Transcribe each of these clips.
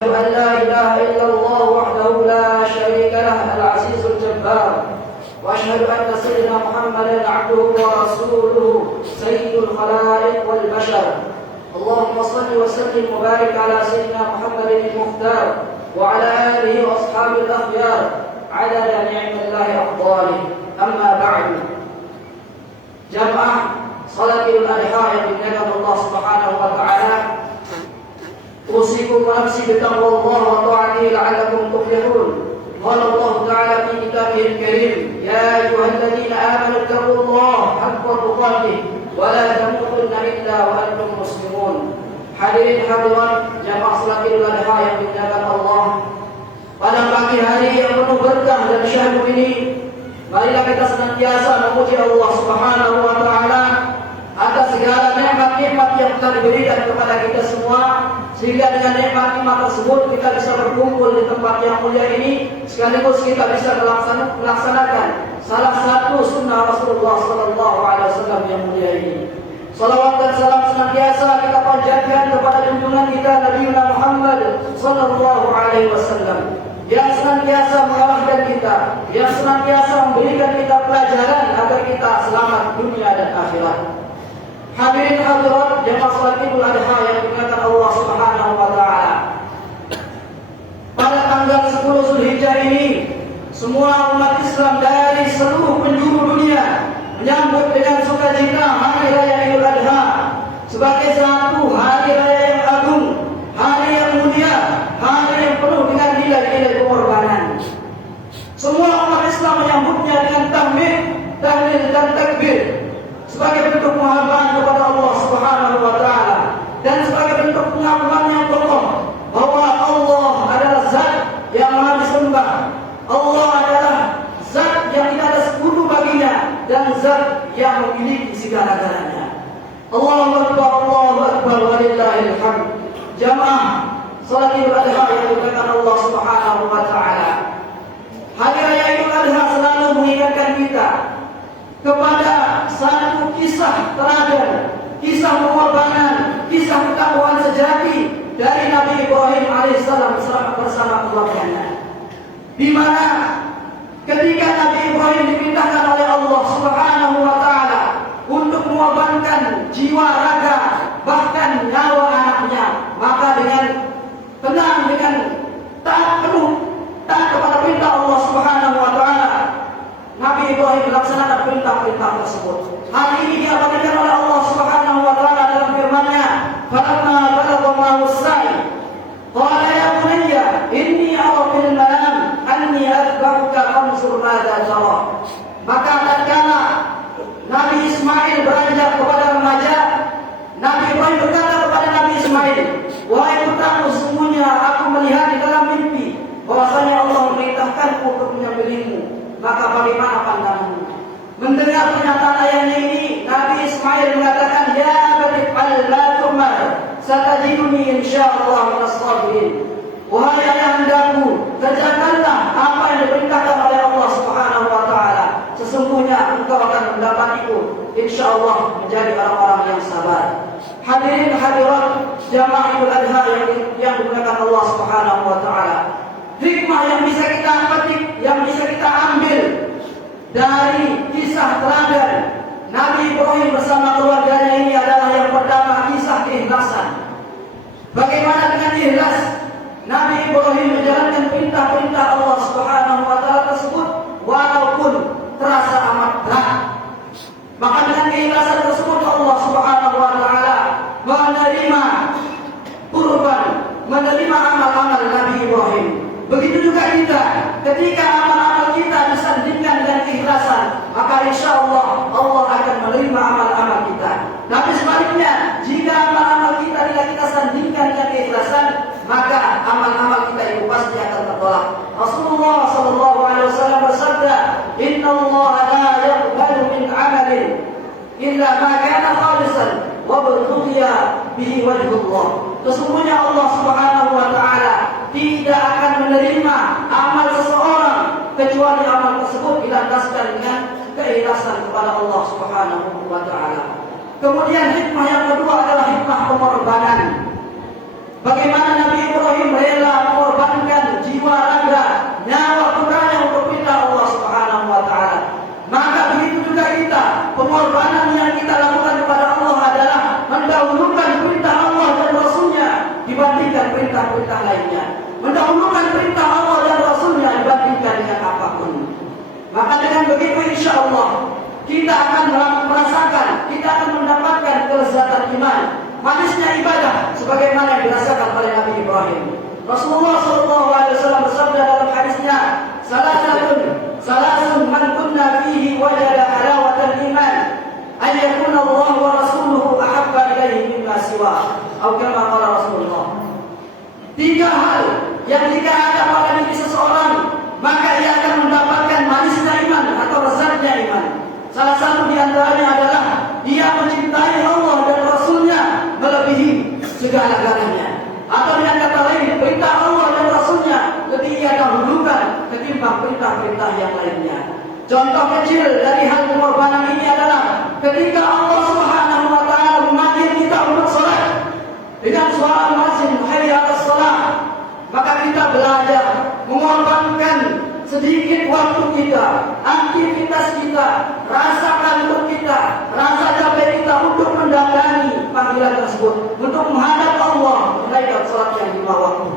أن لا إله إلا الله وحده لا شريك له العزيز الجبار، وأشهد أن سيدنا محمدا عبده ورسوله سيد الخلائق والبشر. اللهم صل وسلم وبارك على سيدنا محمد المختار وعلى آله وأصحابه الأخيار عدد نعم الله أفضاله. أما بعد، jamaah salat Idul Adha yang dimuliakan Allah Subhanahu wa taala, usikum wa nafsi bittaqwallahi wa ta'atihi la'allakum tuflihun. Qala Allah ta'ala fi kitabihil karim, ya ayyuhalladzina amanu taqullaha haqqa tuqatih wa la tamutunna illa wa antum muslimun. Hadirin hadirat jamaah salat Idul Adha yang dimuliakan Allah, pada pagi hari yang penuh berkah dan syahdu ini, marilah kita senantiasa memuji Allah Subhanahu wa taala atas segala nikmat-nikmat yang telah diberikan kepada kita semua, sehingga dengan nikmat-nikmat tersebut kita bisa berkumpul di tempat yang mulia ini, sekaligus kita bisa melaksanakan salah satu sunnah Rasulullah SAW yang mulia ini. Salawat dan salam senantiasa kita panjatkan kepada junjungan kita Nabi Muhammad SAW, yang senantiasa mengarahkan kita, yang senantiasa memberikan kita pelajaran agar kita selamat dunia dan akhirat. Hadirin hadirat jemaah salat Idul Adha yang dimuliakan Allah Subhanahu wa taala, pada tanggal 10 Zulhijjah ini, semua umat Islam dari seluruh penjuru dunia menyambut dengan sukacita hari raya Idul Adha sebagai satu hari raya yang agung, hari yang mulia, hari yang penuh dengan nilai-nilai pengorbanan. Semua umat Islam menyambutnya dengan tahmid, tahlil dan takbir sebagai bentuk penghambaan kepada Allah Subhanahu wa taala dan sebagai bentuk pengakuan yang kokoh bahwa Allah adalah zat yang maha disembah, Allah adalah zat yang tidak ada sekutu baginya dan zat yang memiliki segala-galanya. Allahu akbar, Allahu akbar, walillahil hamd. Jamaah salat Idul Adha yang dimuliakan Allah Subhanahu wa taala, hari raya Idul Adha selalu mengingatkan kita kepada satu kisah teladan, kisah pengorbanan, kisah ketakwaan sejati dari Nabi Ibrahim alaihissalam bersama keluarganya, di mana ketika Nabi Ibrahim diperintahkan oleh Allah Subhanahu wa taala untuk mengorbankan jiwa, raga, bahkan nyawa anaknya, maka dengan tenang, dengan taat penuh, taat kepada perintah Allah Subhanahu wa taala, Nabi Ibrahim melaksanakan perintah-perintah tersebut. Hal ini diabadikan oleh Allah Subhanahu wa taala dalam firman-Nya, "Falamma balagha ma'ahu as-sa'i, qala ya bunayya inni ara fil manam anni adbahuka fanzur madza tara." Maka tatkala Nabi Ismail beranjak kepada remaja, Nabi Ibrahim berkata kepada Nabi Ismail, "Wahai putraku, sesungguhnya aku melihat di dalam mimpi bahwasanya Allah memerintahkanku untuk menyembelihmu. Maka bagaimana pandanganmu?" Mendengar pernyataan ayahnya ini, Nabi Ismail mengatakan, "Ya bani la tumar, satajiduni insyaallah minas sabirin." Wahai ayahandaku, kerjakanlah apa yang diperintahkan oleh Allah Subhanahu wa taala. Sesungguhnya engkau akan mendapatiku insyaallah menjadi orang-orang yang sabar. Hadirin hadirat jamaah Idul Adha yang dimuliakan Allah Subhanahu wa taala, hikmah yang bisa kita petik, yang bisa kita ambil dari kisah teladan Nabi Ibrahim bersama keluarganya ini adalah yang pertama, kisah keikhlasan. Bagaimana dengan ikhlas Nabi Ibrahim menjalankan perintah-perintah Allah Subhanahu wa taala tersebut walaupun terasa amat berat. Maka dengan keikhlasan tersebut Allah Subhanahu wa taala menerima kurban, menerima amal-amal Nabi Ibrahim. Begitu juga kita, ketika amal-amal kita disandingkan dengan keikhlasan, maka insya Allah Allah akan menerima amal-amal kita. Tapi sebaliknya, jika amal-amal kita tidak kita sandingkan dengan keikhlasan, maka amal-amal kita itu pasti akan tertolak. Rasulullah SAW bersabda, "Inna Allah la yaqbalu min amalin illa ma kana khalisan wa butughiya bihi wajhullah." Sesungguhnya Allah Subhanahu wa taala tidak akan menerima amal seseorang kecuali amal tersebut dilandaskan dengan keikhlasan kepada Allah Subhanahu wa taala. Kemudian hikmah yang kedua adalah hikmah pengorbanan. Bagaimana Nabi Ibrahim rela perintah lainnya. Mendahulukan perintah Allah dan Rasulnya dibandingkan dengan apapun. Maka dengan begitu insya Allah kita akan merasakan, kita akan mendapatkan kelezatan iman, manisnya ibadah sebagaimana yang dirasakan oleh Nabi Ibrahim. Rasulullah SAW bersabda dalam hadisnya, Salasun man kunna fihi wajada halawatal iman, an yakuna Allah wa rasuluhu ahabba ilaihi mimma siwa. Atau kama qala Rasulullah. 3 hal yang jika ada pada diri seseorang, maka ia akan mendapatkan manisnya iman atau lezatnya iman. Salah satu di antaranya adalah ia mencintai Allah dan Rasulnya melebihi segala-galanya. Atau dengan kata lain, perintah Allah dan Rasulnya lebih ia dahulukan ketimbang perintah-perintah yang lainnya. Contoh kecil dari hal pengorbanan ini adalah ketika Allah Subhanahu wa taala memanggil kita untuk salat dengan suara muadzin hayya 'alas shalah, maka kita belajar mengorbankan sedikit waktu kita, aktivitas kita, rasa kantuk kita, rasa capek kita untuk mendatangi panggilan tersebut, untuk menghadap Allah menunaikan salat yang 5 waktu.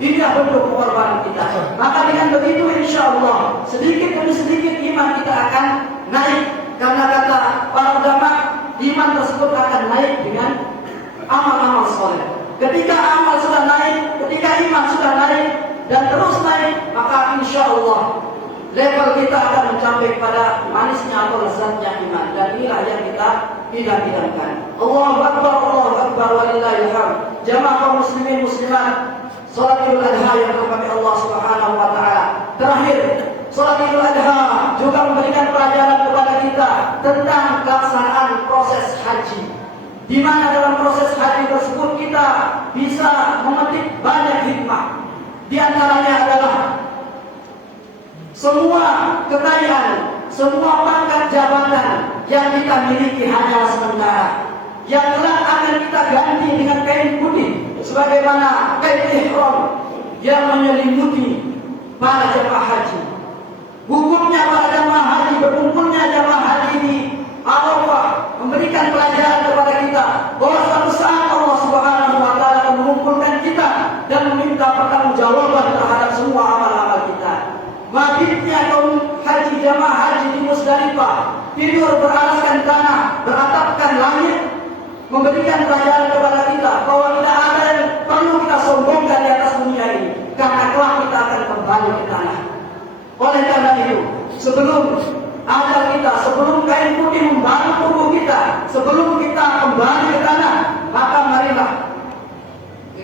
Inilah bentuk pengorbanan kita. Maka dengan begitu insya Allah sedikit demi sedikit iman kita akan naik. Karena kata para ulama, iman tersebut akan naik dengan amal-amal soleh. Ketika amal sudah naik, ketika iman sudah naik dan terus naik, maka insya Allah level kita akan mencapai pada manisnya atau lezatnya iman. Dan inilah yang kita idam-idamkan. Allahu Akbar, Allahu Akbar, walillahil hamd. Jamaah kaum muslimin muslimat, salat Idul Adha yang dirahmati Allah Subhanahu wa taala. Terakhir, salat Idul Adha juga memberikan pelajaran kepada kita tentang pelaksanaan proses haji. Di mana dalam proses haji tersebut kita bisa memetik banyak hikmah. Di antaranya adalah semua kekayaan, semua pangkat jabatan yang kita miliki hanyalah sementara. Yang kelak akan kita ganti dengan kain putih, sebagaimana kain ihram yang menyelimuti para jemaah haji. Hukumnya para jemaah haji, berkumpulnya jemaah haji di Arafah memberikan pelajaran kepada kita bahwa suatu saat Allah Subhanahu wa taala akan mengumpulkan kita dan meminta pertanggungjawaban terhadap semua amal-amal kita. Mabitnya kaum haji, jemaah haji di Musdalifah tidur beralaskan tanah, beratapkan langit, memberikan pelajaran kepada kita bahwa tidak ada yang perlu kita sombongkan di atas dunia ini, karena kelak kita akan kembali ke tanah. Oleh karena itu, sebelum ajal kita, sebelum kain putih membangun tubuh kita, sebelum kita kembali ke tanah, maka marilah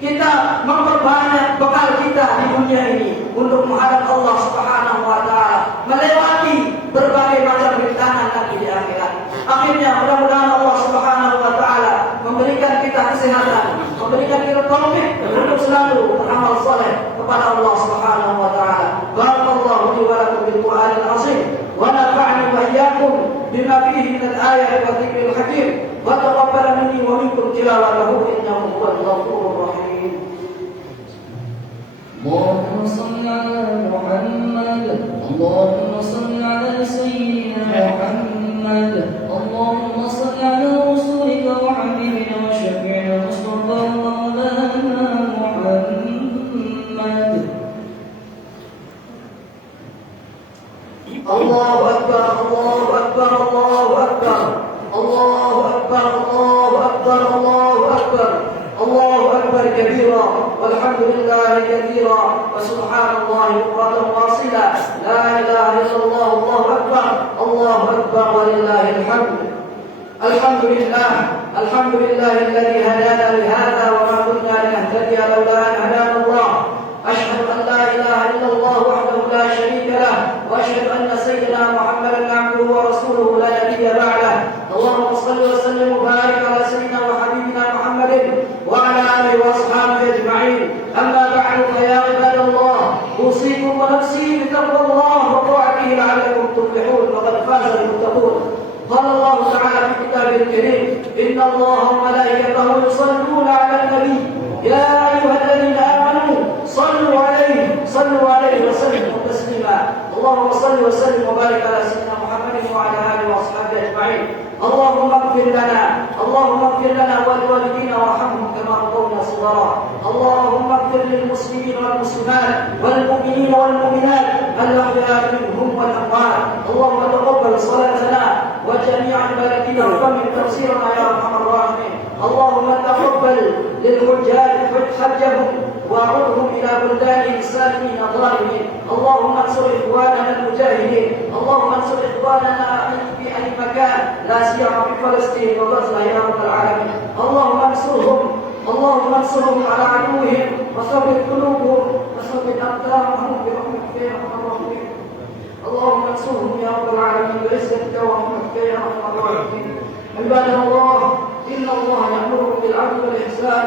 kita memperbanyak bekal kita di dunia ini untuk menghadap Allah Subhanahu wa taala, melewati berbagai macam rintangan nanti di akhirat. Akhirnya mudah-mudahan Allah Subhanahu wa taala memberikan kita kesehatan, memberikan kita taufik untuk selalu beramal saleh kepada Allah Subhanahu wa taala. Barakallahu li wa lakum bil Qur'anil azim wa nafa'ani wa iyyakum bima fihi min al-ayati wa dhikril hakim wa taqabbal minni wa minkum tilawatahu innahu huwal ghafurur rahim. اللهم صل على محمد اللهم صل على سيدنا محمد اللهم صل على رسولك وحبيبنا وشفيعنا مصطفى مولانا محمد. الله أكبر الله أكبر الله أكبر الله أكبر الله أكبر الله أكبر الله أكبر كبيرا والحمد لله كثيرا وسبحان الله بكرة واصيلا لا إله إلا الله الله أكبر الله أكبر ولله الحمد. الحمد لله الذي هدانا لهذا وما كنا لنهتدي لولا أن هدانا الله. أشهد أن لا إله إلا الله وحده لا شريك له وأشهد أن سيدنا محمدا عبده ورسوله لا نبي بعده. اللهم صل وسلم وبارك على سيدنا وحبيبنا محمد وعلى آله وأصحابه أجمعين. أما بعد فيا عباد الله أوصيكم ونفسي بتقوى الله وطاعته لعلكم تفلحون وقد فاز المتقون. قال الله تعالى في كتابه الكريم إن الله وملائكته يصلون على النبي يا أيها الذين آمنوا صلوا عليه وسلموا تسليما. اللهم صل وسلم وبارك على سيدنا محمد وعلى آله وأصحابه أجمعين. اللهم اغفر لنا ولوالدينا وارحمهم كما ربونا صغارا. اللهم اغفر للمسلمين والمسلمات والمؤمنين والمؤمنات الأحياء منهم والأموات. اللهم تقبل صلاتنا وجميع عبادتنا وكمل تفسيرنا يا أرحم الراحمين. اللهم تقبل للحجاج حجهم وعودهم إلى بلدانهم السالمين الظالمين. اللهم انصر إخواننا المجاهدين. اللهم انصر إخواننا في أي مكان لا سيما في فلسطين وغزة يا رب العالمين. اللهم انصرهم على عدوهم وثبت قلوبهم وثبت أقدامهم برحمتك يا أرحم الراحمين. اللهم انصرهم يا رب العالمين بعزتك ورحمتك يا أرحم الراحمين. عباد الله، إن الله يأمركم بالعدل والإحسان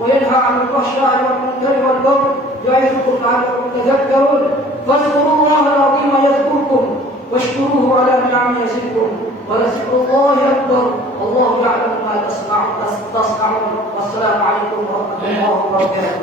وينهى عن الفحشاء والمنكر والبغي يعظكم لعلكم تذكرون. فاذكروا الله العظيم يذكركم واشكروه على نعمه يزدكم ولذكر الله أكبر. والله يعلم ما تصنعون. والسلام عليكم ورحمة الله وبركاته.